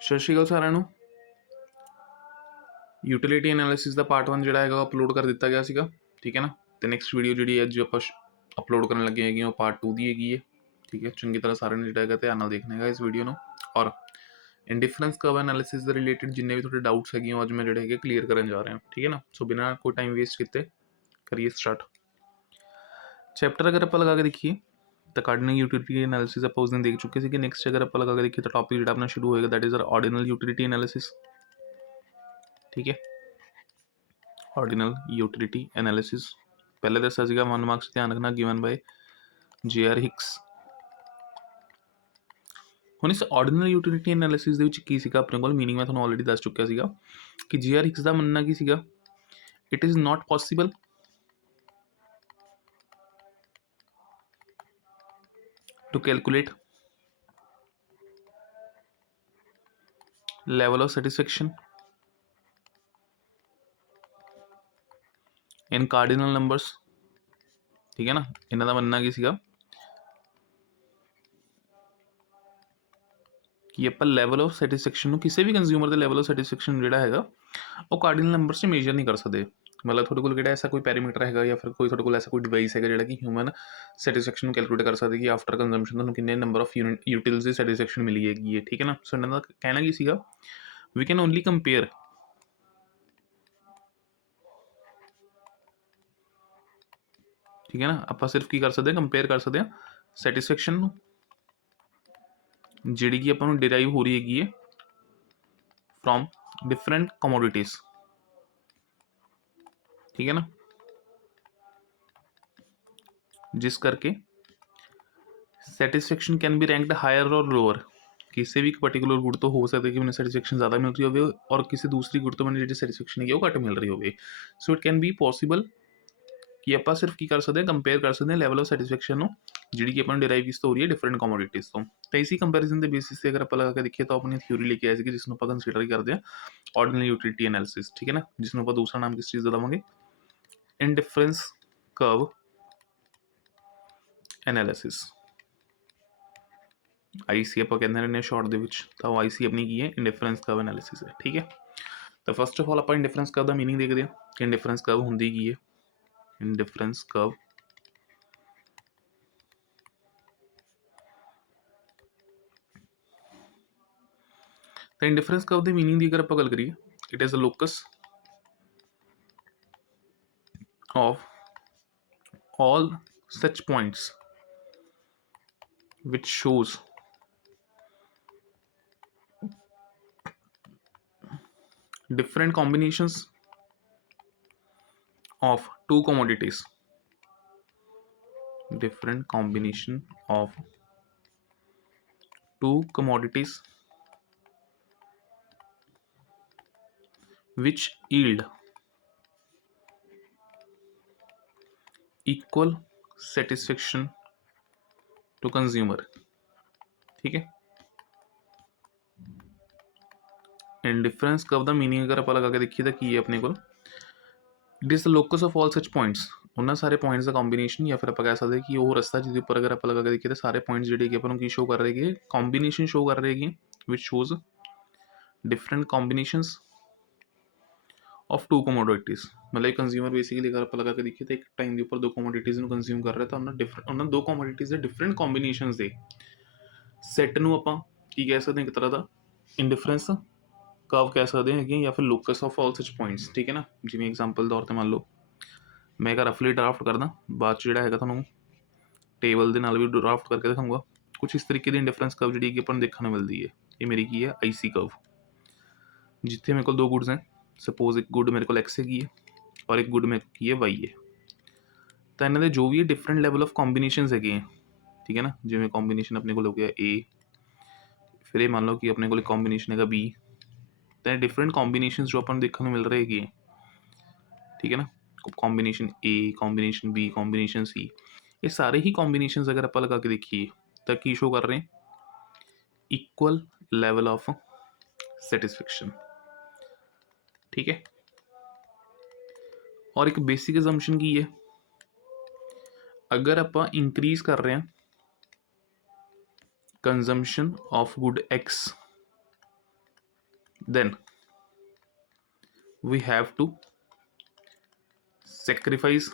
ਸਤਿ ਸ਼੍ਰੀ ਅਕਾਲ ਸਾਰਿਆਂ ਨੂੰ। ਯੂਟਿਲਿਟੀ ਐਨਾਲਿਸਿਸ ਦਾ ਪਾਰਟ 1 ਜਿਹੜਾ ਹੈਗਾ ਅਪਲੋਡ ਕਰ ਦਿੱਤਾ ਗਿਆ ਸੀਗਾ, ਠੀਕ ਹੈ ਨਾ। ਤੇ ਨੈਕਸਟ ਵੀਡੀਓ ਜਿਹੜੀ ਅੱਜ ਆਪਾਂ ਅਪਲੋਡ ਕਰਨ ਲੱਗੇ ਹੈਗੇ ਉਹ ਪਾਰਟ 2 ਦੀ ਹੈਗੀ ਹੈ, ਠੀਕ ਹੈ। ਚੰਗੀ ਤਰ੍ਹਾਂ ਸਾਰਿਆਂ ਨੇ ਜਿਹੜਾ ਹੈਗਾ ਧਿਆਨ ਨਾਲ ਦੇਖਣਾ ਹੈਗਾ ਇਸ ਵੀਡੀਓ ਨੂੰ। ਔਰ ਇੰਡੀਫਰੈਂਸ ਕਰਵ ਐਨਾਲਿਸਿਸ ਦੇ ਰਿਲੇਟਡ ਜਿੰਨੇ ਵੀ ਤੁਹਾਡੇ ਡਾਊਟਸ ਹੈਗੇ ਉਹ ਅੱਜ ਮੈਂ ਜਿਹੜੇ ਹੈਗੇ ਕਲੀਅਰ ਕਰਨ ਜਾ ਰਿਹਾ, ਠੀਕ ਹੈ ਨਾ। ਸੋ ਬਿਨਾਂ ਕੋਈ ਟਾਈਮ ਵੇਸਟ ਕੀਤੇ ਕਰੀਏ ਸਟਾਰਟ। ਚੈਪਟਰ ਅਗਰ ਆਪਾਂ ਲਗਾ ਕੇ ਦੇਖੀਏ ਤਾਂ ਕਾਰਡੀਨਲ यूटिलिटी एनालिसिस ਆਪਾਂ ਉਸ ਦਿਨ ਦੇਖ ਚੁੱਕੇ ਸੀ। ਕਿ ਨੈਕਸਟ ਅਗਰ ਆਪਾਂ ਲਗਾ ਕੇ ਦੇਖੀਏ ਤਾਂ ਟੌਪਿਕ ਜਿਹੜਾ ਆਪਣਾ ਸ਼ੁਰੂ ਹੋਏਗਾ that is ordinal utility analysis, ठीक है। ऑर्डिनल यूटिलिटी एनालिसिस पहले दसा सीगा 1 मार्क्स ध्यान रखना गिवन बाय जे.आर. हिक्स। ਹੁਣ ਇਸ ਆਰਡੀਨਲ यूटिलिटी एनालिसिस ਦੇ ਵਿੱਚ ਕੀ ਸੀਗਾ ਆਪਣੇ ਕੋਲ ਮੀਨਿੰਗ ਮੈਂ ਤੁਹਾਨੂੰ ਆਲਰੇਡੀ ਦੱਸ ਚੁੱਕਿਆ ਸੀਗਾ ਕਿ ਜੇ.ਆਰ. ਹਿਕਸ ਦਾ ਮੰਨਣਾ ਕੀ ਸੀਗਾ, it is not possible to calculate level of satisfaction in cardinal numbers, ठीक है ना। इन्हां दा मनना की सीगा कि ਆਪਾਂ ਲੈਵਲ ਆਫ ਸੈਟੀਸਫੈਕਸ਼ਨ ਨੂੰ ਕਿਸੇ ਵੀ ਕੰਜ਼ਿਊਮਰ ਦੇ ਲੈਵਲ ਆਫ ਸੈਟੀਸਫੈਕਸ਼ਨ ਜਿਹੜਾ ਹੈਗਾ ਉਹ ਕਾਰਡੀਨਲ ਨੰਬਰ 'ਚ ਮੇਜਰ ਨਹੀਂ ਕਰ ਸਕਦੇ। ਮਤਲਬ ਤੁਹਾਡੇ ਕੋਲ ਕਿਹੜਾ ਐਸਾ ਕੋਈ ਪੈਰਾਮੀਟਰ ਹੈਗਾ ਜਾਂ ਫਿਰ ਕੋਈ ਤੁਹਾਡੇ ਕੋਲ ਐਸਾ ਕੋਈ ਡਿਵਾਈਸ ਹੈਗਾ ਜਿਹੜਾ ਕਿ ਹਿਊਮਨ ਸੈਟੀਸਫੈਕਸ਼ਨ ਨੂੰ ਕੈਲਕੂਲੇਟ ਕਰ ਸਕਦੇ ਕਿ ਆਫਟਰ ਕੰਜ਼ੰਪਸ਼ਨ ਤੁਹਾਨੂੰ ਕਿੰਨੇ ਨੰਬਰ ਆਫ ਯੂਟਿਲਸ ਦੀ ਸੈਟੀਸਫੈਕਸ਼ਨ ਮਿਲੀ ਹੈਗੀ ਹੈ, ਠੀਕ ਹੈ ਨਾ। ਸੋ ਇਹਨਾਂ ਦਾ ਕਹਿਣਾ ਕੀ ਸੀਗਾ, ਵੀ ਕੈਨ ਓਨਲੀ ਕੰਪੇਅਰ ਠੀਕ ਹੈ ਨਾ। ਆਪਾਂ ਸਿਰਫ ਕੀ ਕਰ ਸਕਦੇ ਹਾਂ, ਕੰਪੇਅਰ ਕਰ ਸਕਦੇ ਹਾਂ ਸੈਟੀਸਫੈਕਸ਼ਨ ਨੂੰ ਜਿਹੜੀ ਕਿ ਆਪਾਂ ਨੂੰ ਡਿਰਾਈਵ ਹੋ ਰਹੀ ਹੈਗੀ ਹੈ ਫਰੋਮ ਡਿਫਰੈਂਟ ਕਮੋਡਿਟੀਜ਼, ਠੀਕ ਹੈ ਨਾ। ਜਿਸ ਕਰਕੇ ਸੈਟਿਸਫੈਕਸ਼ਨ ਕੈਨ ਬੀ ਰੈਂਕਡ ਹਾਇਰ ਔਰ ਲੋਅਰ। ਕਿਸੇ ਵੀ ਇੱਕ ਪਰਟੀਕੂਲਰ ਗੁੱਡ ਤੋਂ ਹੋ ਸਕਦਾ ਕਿ ਮੈਨੂੰ ਸੈਟਿਸਫੈਕਸ਼ਨ ਜ਼ਿਆਦਾ ਮਿਲ ਰਹੀ ਹੋਵੇ ਔਰ ਕਿਸੇ ਦੂਸਰੀ ਗੁੱਡ ਤੋਂ ਮੈਨੂੰ ਜਿਹੜੀ ਸੈਟਿਸਫੈਕਸ਼ਨ ਹੈਗੀ ਉਹ ਘੱਟ ਮਿਲ ਰਹੀ ਹੋਵੇ। So it can be possible ਕਿ ਆਪਾਂ ਸਿਰਫ ਕੀ ਕਰ ਸਕਦੇ ਹਾਂ, ਕੰਪੇਅਰ ਕਰ ਸਕਦੇ ਹਾਂ ਲੈਵਲ ਆਫ ਸੈਟਿਸਫੈਕਸ਼ਨ ਨੂੰ ਜਿਹੜੀ ਕਿ ਆਪਾਂ ਨੂੰ ਡਿਰਾਈਵ ਕਿਸ ਤੋਂ ਹੋ ਰਹੀ ਹੈ, ਡਿਫਰੈਂਟ ਕਮੋਡਿਟੀਜ਼ ਤੋਂ। ਤਾਂ ਇਸੀ ਕੰਪੈਰੀਜ਼ਨ ਦੇ ਬੇਸਿਸ 'ਤੇ ਅਗਰ ਆਪਾਂ ਲਗਾ ਕੇ ਦੇਖੀਏ ਤਾਂ ਆਪਣੀ ਥਿਊਰੀ ਲੈ ਕੇ ਆਏ ਸੀ ਜਿਸ ਨੂੰ ਆਪਾਂ ਕੰਸੀਡਰ ਕਰਦੇ ਹਾਂ ਆਰਡੀਨਲ यूटिलिटी एनालिसिस, ठीक है ना। जिसमें आप दूसरा नाम किस चीज़ का देवांगे, इंडिफरेंस कर्व एनालिसिस। आईसी आप कहते रहने शॉर्ट ਦੇ ਵਿੱਚ ਤਾਂ ਉਹ आईसी अपनी की है इंडिफरेंस कर्व एनालिसिस है, ठीक है। तो फस्ट ऑफ ऑल आप इंडिफरेंस कर्व का मीनिंग देखते हैं कि इंडिफरेंस कर्व होंगी की है। इंडिफरेंस कर्व तो इंडिफरेंस कर्व की मीनिंग की अगर आप गल करिए, it is a locus of all such points which shows different combinations of two commodities, different combination of two commodities which yield equal satisfaction to consumer, ठीक है। Indifference curve का meaning अगर आप लगा के देखिए तो की है अपने को, it is the locus of all such points, उन्होंने सारे पॉइंट्स का कॉम्बीनेशन या फिर आप कह सकते हैं कि वो रस्ता जिसके ऊपर अगर आप लगा के देखिए तो सारे पॉइंट्स जोड़े अपन की शो कर रहे हैं, कॉम्बीनेशन शो कर रहे हैं which shows different combinations of two commodities. मतलब कंज्यूमर बेसिकली अगर आप लगा के देखिए तो एक टाइम के ऊपर दो कमोडिटीज़ को कंज्यूम कर रहा है तो उन्होंने दो कमोडिटीज़ के डिफरेंट कॉम्बीनेशंस के सैट ਨੂੰ ਆਪਾਂ ਕੀ ਕਹਿ ਸਕਦੇ ਹਾਂ, ਇੱਕ ਤਰ੍ਹਾਂ ਦਾ इंडिफरेंस कर्व कह सकते हैं या फिर locus of all such points, ठीक है ना। जिवें एग्जांपल तौर पर मान लो मैं एक रफली ड्राफ्ट करदा, बाद जो है तुहानूं टेबल के नाल भी ड्राफ्ट करके दिखाऊंगा। कुछ इस तरीके की इंडिफरेंस कर्व जी अपन देखने मिलती है। ये मेरी की है आईसी कर्व, जिथे मेरे को दो गुड्स हैं, सपोज एक गुड मेरे को एक्स हैगी है और एक गुड मेरे की है वाई है। तो इन्होंने जो भी डिफरेंट लैवल ऑफ कॉम्बीनेशन है, ठीक है ना। जिवें कॉम्बीनेशन अपने को हो गया ए, फिर ये मान लो कि अपने को कॉम्बीनेशन है बी, तो डिफरेंट कॉम्बीनेशन जो अपन देखने मिल रहे हैं, ठीक है ना। कॉम्बीनेशन ए, कॉम्बीनेशन बी, कॉम्बीनेशन सी, ये सारे ही कॉम्बीनेशन अगर आप लगा के देखिए तो की शो कर रहे हैं, इक्वल लेवल ऑफ सैटिस्फैक्शन, ठीक है। और एक बेसिक असम्पशन की है, अगर आप इंक्रीज कर रहे हैं consumption of good x then we have to sacrifice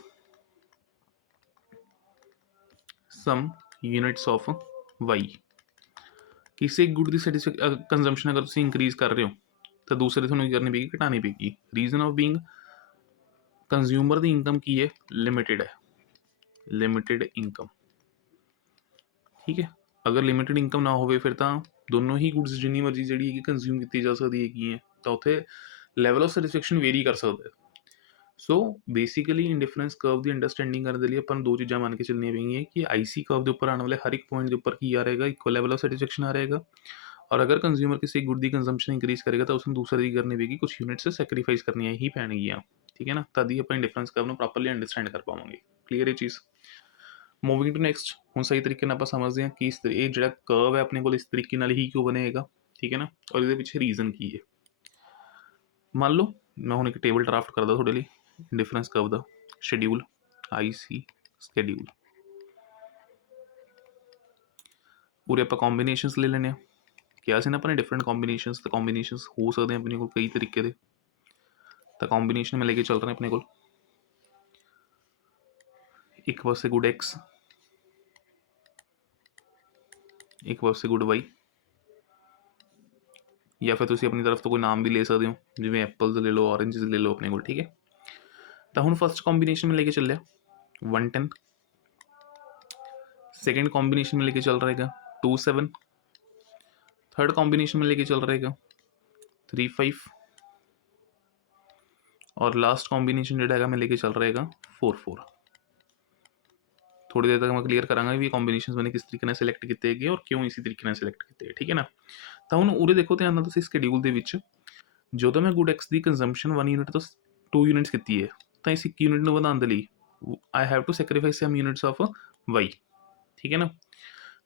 some units of y। ਕਿਸੇ ਗੁੱਡ ਦੀ ਕੰਜ਼ੰਪਸ਼ਨ ਅਗਰ ਤੁਸੀਂ ਇੰਕਰੀਜ਼ ਕਰ ਰਹੇ ਹੋ ਤਾਂ ਦੂਸਰੇ ਤੁਹਾਨੂੰ ਕੀ ਕਰਨੀ ਪਏਗੀ, ਘਟਾਉਣੀ ਪਏਗੀ। Reason of being consumer the income ਕੀ ਹੈ, ਲਿਮਿਟਿਡ ਹੈ, ਲਿਮਿਟਿਡ ਇਨਕਮ। ਠੀਕ ਹੈ, ਅਗਰ ਲਿਮਿਟਿਡ ਇਨਕਮ ਨਾ ਹੋਵੇ ਫਿਰ ਤਾਂ ਦੋਨੋਂ ਹੀ ਗੁੱਡਸ ਜਿੰਨੀ ਮਰਜ਼ੀ ਜਿਹੜੀ ਹੈਗੀ ਕੰਜ਼ਿਊਮ ਕੀਤੀ ਜਾ ਸਕਦੀ ਹੈਗੀ ਹੈ, ਤਾਂ ਉੱਥੇ ਲੈਵਲ ਆਫ ਸੈਟਿਸਫੈਕਸ਼ਨ ਵੇਰੀ ਕਰ ਸਕਦਾ ਹੈ। ਸੋ ਬੇਸਿਕਲੀ ਇੰਡੀਫਰੈਂਸ ਕਰਵ ਦੀ ਅੰਡਰਸਟੈਂਡਿੰਗ ਕਰਨ ਦੇ ਲਈ ਆਪਾਂ ਨੂੰ ਦੋ ਚੀਜ਼ਾਂ ਮੰਨ ਕੇ ਚੱਲਣੀਆਂ ਪਈਆਂ ਕਿ ਆਈਸੀ ਕਰਵ ਦੇ ਉੱਪਰ ਆਉਣ ਵਾਲੇ ਹਰ ਇੱਕ ਪੁਆਇੰਟ ਦੇ ਉੱਪਰ ਕੀ ਆ ਰਹੇਗਾ, ਇਕੁਅਲ ਲੈਵਲ ਆਫ ਸੈਟਿਸਫੈਕਸ਼ਨ ਆ ਰਹੇਗਾ। ਔਰ ਅਗਰ ਕੰਜ਼ਿਊਮਰ ਕਿਸੇ ਗੁੱਡ ਦੀ ਕੰਜ਼ੰਪਸ਼ਨ ਇੰਕਰੀਜ਼ ਕਰੇਗਾ ਤਾਂ ਉਸਨੂੰ ਦੂਸਰੇ ਦੀ ਕਰਨੀ ਪਏਗੀ, ਕੁਝ ਯੂਨਿਟਸ ਸੈਕਰੀਫਾਈਸ ਕਰਨੀਆਂ ਹੀ ਪੈਣਗੀਆਂ। ਠੀਕ ਹੈ ਨਾ, ਤਦ ਹੀ ਆਪਾਂ ਇੰਡੀਫਰੈਂਸ ਕਰਵ ਨੂੰ ਪ੍ਰੋਪਰਲੀ ਅੰਡਰਸਟੈਂਡ ਕਰ ਪਾਵਾਂਗੇ। ਕਲੀਅਰ ਇਹ ਚੀਜ਼। ਮੂਵਿੰਗ ਟੂ ਨੈਕਸਟ, ਹੁਣ ਸਹੀ ਤਰੀਕੇ ਨਾਲ ਆਪਾਂ ਸਮਝਦੇ ਹਾਂ ਕਿ ਇਹ ਜਿਹੜਾ ਕਰਵ ਹੈ ਆਪਣੇ ਕੋਲ ਇਸ ਤਰੀਕੇ ਨਾਲ ਹੀ ਕਿਉਂ ਬਣੇਗਾ। ਠੀਕ ਹੈ ਨਾ, ਔਰ ਇਹਦੇ ਪਿੱਛੇ ਰੀਜ਼ਨ ਕੀ ਹੈ। ਮੰਨ ਲਓ ਮੈਂ ਹੁਣ ਇੱਕ ਟੇਬਲ ਡਰਾਫਟ ਕਰਦਾ ਤੁਹਾਡੇ ਲਈ ਇੰਡੀਫਰੈਂਸ ਕਰਵ ਦਾ ਸ਼ੈਡਿਊਲ, ਆਈਸੀ ਸ਼ੈਡਿਊਲ। ਪੂਰੇ ਆਪਾਂ ਕੰਬੀਨੇਸ਼ਨਸ ਲੈ ਲੈਂਦੇ ਹਾਂ। ਕਿਹਾ ਸੀ ਨਾ ਆਪਾਂ ਨੇ ਡਿਫਰੈਂਟ ਕੰਬੀਨੇਸ਼ਨਸ, ਤਾਂ ਕੰਬੀਨੇਸ਼ਨਸ ਹੋ ਸਕਦੇ ਆਪਣੇ ਕੋਲ ਕਈ ਤਰੀਕੇ ਦੇ। ਤਾਂ ਕੰਬੀਨੇਸ਼ਨ ਮੈਂ ਲੈ ਕੇ ਚੱਲ ਰਿਹਾ ਆਪਣੇ ਕੋਲ, ਇੱਕ ਪਾਸੇ ਗੁੱਡ ਐਕਸ, ਇੱਕ ਪਾਸੇ ਗੁੱਡ ਵਾਈ, ਜਾਂ ਫਿਰ ਤੁਸੀਂ ਆਪਣੀ ਤਰਫ ਤੋਂ ਕੋਈ ਨਾਮ ਵੀ ਲੈ ਸਕਦੇ ਹੋ, ਜਿਵੇਂ ਐਪਲਸ ਲੈ ਲਓ, ਔਰੇਂਜਸ ਲੈ ਲਓ ਆਪਣੇ ਕੋਲ। ਠੀਕ ਹੈ, ਤਾਂ ਹੁਣ ਫਸਟ ਕੰਬੀਨੇਸ਼ਨ में लेके चल रहा 110, सेकेंड कॉम्बिनेशन में लेके चल रहेगा 27, थर्ड कॉम्बिनेशन में लेके चल रहेगा 35, और लास्ट कॉम्बिनेशन जो है मैं लेके चल रहेगा 44। थोड़ी देर तक मैं क्लीयर करांगा भी कॉम्बिनेशन मैंने किस तरीके ਨਾਲ ਸਿਲੈਕਟ ਕੀਤੇ ਹੈਗੇ ਔਰ ਕਿਉਂ ਇਸੇ ਤਰੀਕੇ ਨਾਲ ਸਿਲੈਕਟ ਕੀਤੇ। ਠੀਕ ਹੈ ਨਾ, ਤਾਂ ਹੁਣ ਉਰੇ ਦੇਖੋ ਧਿਆਨ ਨਾਲ ਤੁਸੀਂ ਸਕੇਡਿਊਲ ਦੇ ਵਿੱਚ ਜਦੋਂ ਮੈਂ ਗੁੱਡ ਐਕਸ ਦੀ ਕੰਜ਼ੰਪਸ਼ਨ 1 ਯੂਨਿਟ ਤੋਂ 2 ਯੂਨਿਟਸ ਕੀਤੀ ਹੈ, ਤਾਂ ਇਸ 1 ਯੂਨਿਟ ਨੂੰ ਵਧਾਉਣ ਦੇ ਲਈ I have to sacrifice some units of Y. ਠੀਕ ਹੈ ਨਾ,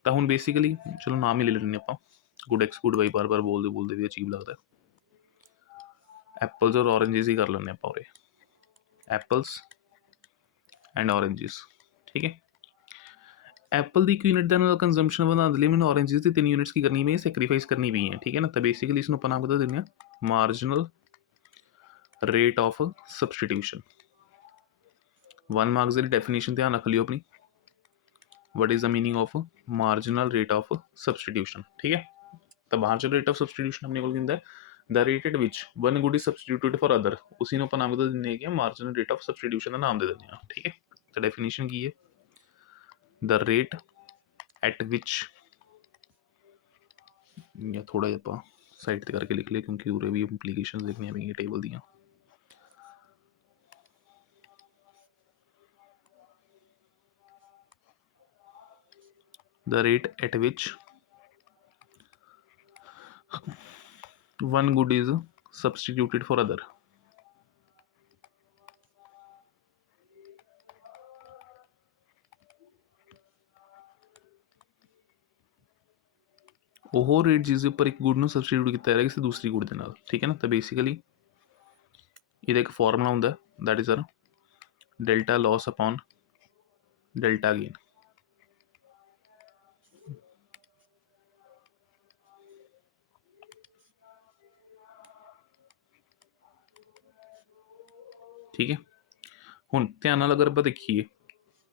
ਤਾਂ ਹੁਣ ਬੇਸਿਕਲੀ ਚਲੋ ਨਾਮ ਹੀ ਲੈ ਲੈਂਦੇ ਆਪਾਂ, ਗੁੱਡ ਐਕਸ ਗੁੱਡ ਵਾਈ ਬਾਰ ਬੋਲਦੇ ਵੀ ਅਜੀਬ ਲੱਗਦਾ। ਐਪਲਸ ਔਰ ਔਰੇਂਜਸ ਹੀ ਕਰ ਲੈਂਦੇ ਆਪਾਂ ਉਰੇ, ਐਪਲਸ ਐਂਡ ਔਰੇਂਜਸ। ਠੀਕ ਹੈ, ਐਪਲ ਦੀ 1 ਯੂਨਿਟ ਦਾ ਨਾਲ ਕੰਜ਼ੰਪਸ਼ਨ ਵਧਾਉਣ ਦੇ ਲਈ ਮੈਨੂੰ ਔਰੇਂਜਸ ਦੀ 3 ਯੂਨਿਟਸ ਕੀ ਕਰਨੀ ਪਈ, ਸੈਕਰੀਫਾਈਸ ਕਰਨੀ ਪਈ ਹੈ। ਠੀਕ ਹੈ ਨਾ, ਤਾਂ ਬੇਸਿਕਲੀ ਇਸ ਨੂੰ ਆਪਾਂ ਨਾਮ ਬਤਾ ਦਿੰਦੇ ਹਾਂ marginal rate of substitution. 1 marks ਦੀ ਡੈਫੀਨੇਸ਼ਨ ਧਿਆਨ ਰੱਖ ਲਿਓ ਆਪਣੀ, what is the meaning of marginal rate of substitution। ठीक है, तो marginal rate of substitution अपने को कहता है the rate at which one good is substituted for other, उसी ਨੂੰ ਆਪਾਂ ਨਾਮ ਦੇ ਦਿੰਦੇ ਹੈਗੇ marginal rate of substitution ਦਾ ਨਾਮ ਦੇ ਦਿੰਦੇ ਹਾਂ। ਠੀਕ ਹੈ, ਤਾਂ ਡੈਫੀਨੇਸ਼ਨ ਕੀ ਹੈ, the rate at which, ਜਾਂ ਥੋੜਾ ਜਿਹਾ ਆਪਾਂ ਸਾਈਡ ਤੇ ਕਰਕੇ ਲਿਖ ਲਈਏ ਕਿਉਂਕਿ ਉਰੇ ਵੀ ਇੰਪਲੀਕੇਸ਼ਨਸ ਲਿਖਣੀਆਂ ਪਈਆਂ ਟੇਬਲ ਦੀਆਂ। the rate at which one good is substituted for other। ਉਹ ਰੇਟ ਜਿਸ ਦੇ ਉੱਪਰ ਇੱਕ ਗੁੱਡ ਨੂੰ ਸਬਸਟੀਟਿਊਟ ਕੀਤਾ ਜਾ ਰਿਹਾ ਕਿਸੇ ਦੂਸਰੀ ਗੁੱਡ ਦੇ ਨਾਲ। ਠੀਕ ਹੈ ਨਾ, ਤਾਂ ਬੇਸਿਕਲੀ ਇਹਦਾ ਇੱਕ ਫਾਰਮੂਲਾ ਹੁੰਦਾ that is are delta loss upon delta gain. ਠੀਕ ਹੈ, ਹੁਣ ਧਿਆਨ ਨਾਲ ਅਗਰ ਆਪਾਂ ਦੇਖੀਏ